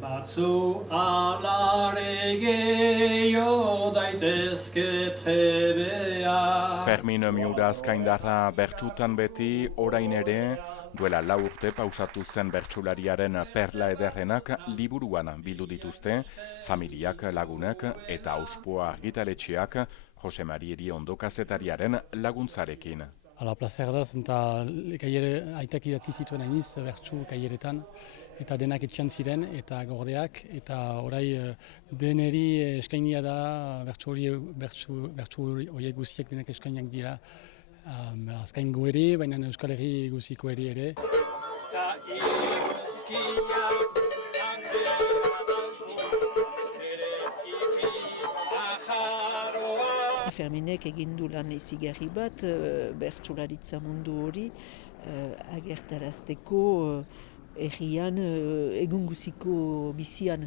Batzu alare gehiago daitezke trebea. Fermin Miura azkaindarra bertsutan beti, orain ere, duela 4 urte pausatu zen bertsulariaren perla ederrenak liburuan bildu dituzte, familiak, lagunek eta auspoa argitaletxeak Jose Marieri Ondo kazetariaren laguntzarekin. Hala, plazer da, eta aitak idatzi zituen hainiz bertsu kaieretan, eta denak etxean ziren, eta gordeak, eta orai deneri eskainia da, bertsu horiek guztiak denak eskainiak dira, azkain goeri, baina Euskal Herri guziko ere. Ferminek egin du lan izigarri bat, bertsolaritza mundu hori agertarazteko herrian egun guziko bizian.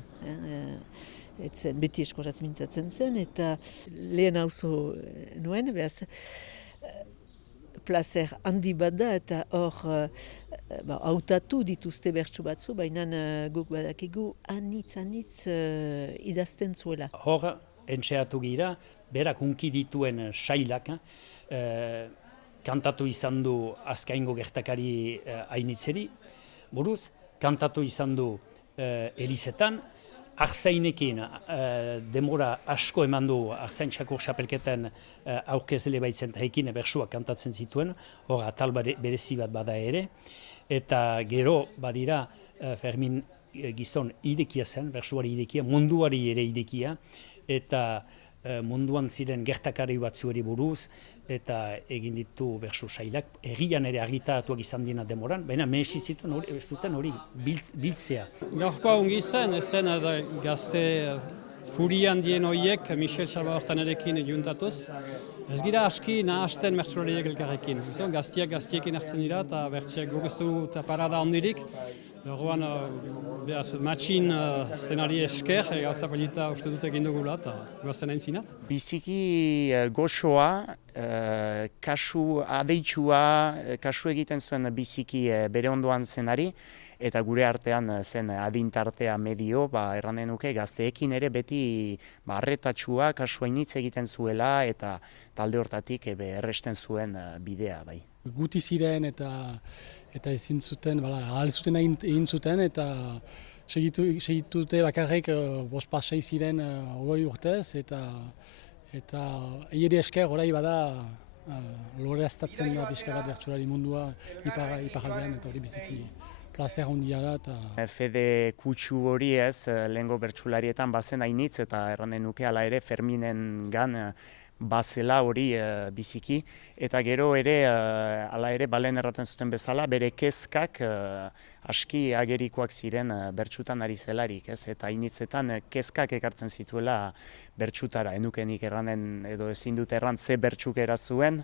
Etzen beti eskoraz mintzatzen zen, eta lehen auzo nuen, behaz, plazer handi bat da, eta hor hautatu dituzte bertsu batzu, baina guk badakigu anitz idazten zuela. Hor, entxeatu gira, berak unki dituen sailak, kantatu izan du azkaingo gertakari hainitzeri, buruz, kantatu izan du Elizetan, Arzainekin demora asko eman du Arzain Txakur Xapelketen aurkezle baitzen hekin bersuak kantatzen zituen, hor atal berezi bat bada ere, eta gero badira Fermin gizon idekia zen, bersuari idekia, munduari ere idekia, eta munduan ziren gertakari batzueri buruz, eta egin ditu bersu sailak, egian ere argitaratuak izan dina demoran, baina mehesi zuten hori biltzea. Gaurkoa ongi zen, ezen gazte furian dien horiek, Michel Salvador-Tanerekin juntatuz. Ez gira aski nahasten bertsolariek elkarrekin. Gaztiekin hartzen dira, eta bertziak gogeztu eta parada ondirik. Orduan, matxin zenari esker, gauza polita uste dut egin dugula eta goazen hain zinat. Biziki goxoa, kasu adeitsua, kasu egiten zuen biziki bere ondoan zenari, eta gure artean zen adintartea medio, erranen nuke gazteekin ere beti arretatsua, kasu hainitz egiten zuela, eta talde hortatik erresten zuen bidea bai. Guti ziren eta ezin zuten, ahal zuten egin zuten, eta segitute bakarrik 5-6 ziren 20 urtez, eta eieri esker orai bada loreaztatzen da pixka bat bertsolari mundua iparaldean, eta hori biziki plazer handia da. Fede kutsu hori ez, lehengo bertsolarietan bazen hainitz, eta erranen nuke hala ere Ferminen gan bazela hori biziki, eta gero ere, hala ere, balen erraten zuten bezala, bere kezkak aski agerikoak ziren bertsutan ari zelarik, ez? Eta hainitzetan kezkak ekartzen zituela bertsutara, enukenik erranen edo ezin dut erran ze bertsuk erazuen,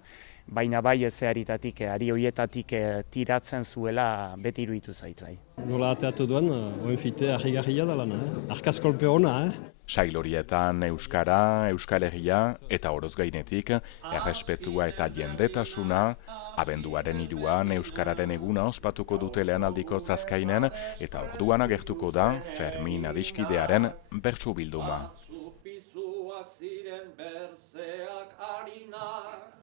baina bai ezearitatik, ari hoietatik tiratzen zuela beti iruditu zait bai. Nola ateatu duen, oenfite harrigarria da lan, arkazkolpe ona, Sail horietan Euskara, Euskal Herria eta oroz gainetik errespetua eta jendetasuna, abenduaren 3an Euskararen eguna ospatuko dute lehenaldiko Azkainen eta orduan agertuko da Fermin adiskidearen bertsu bilduma.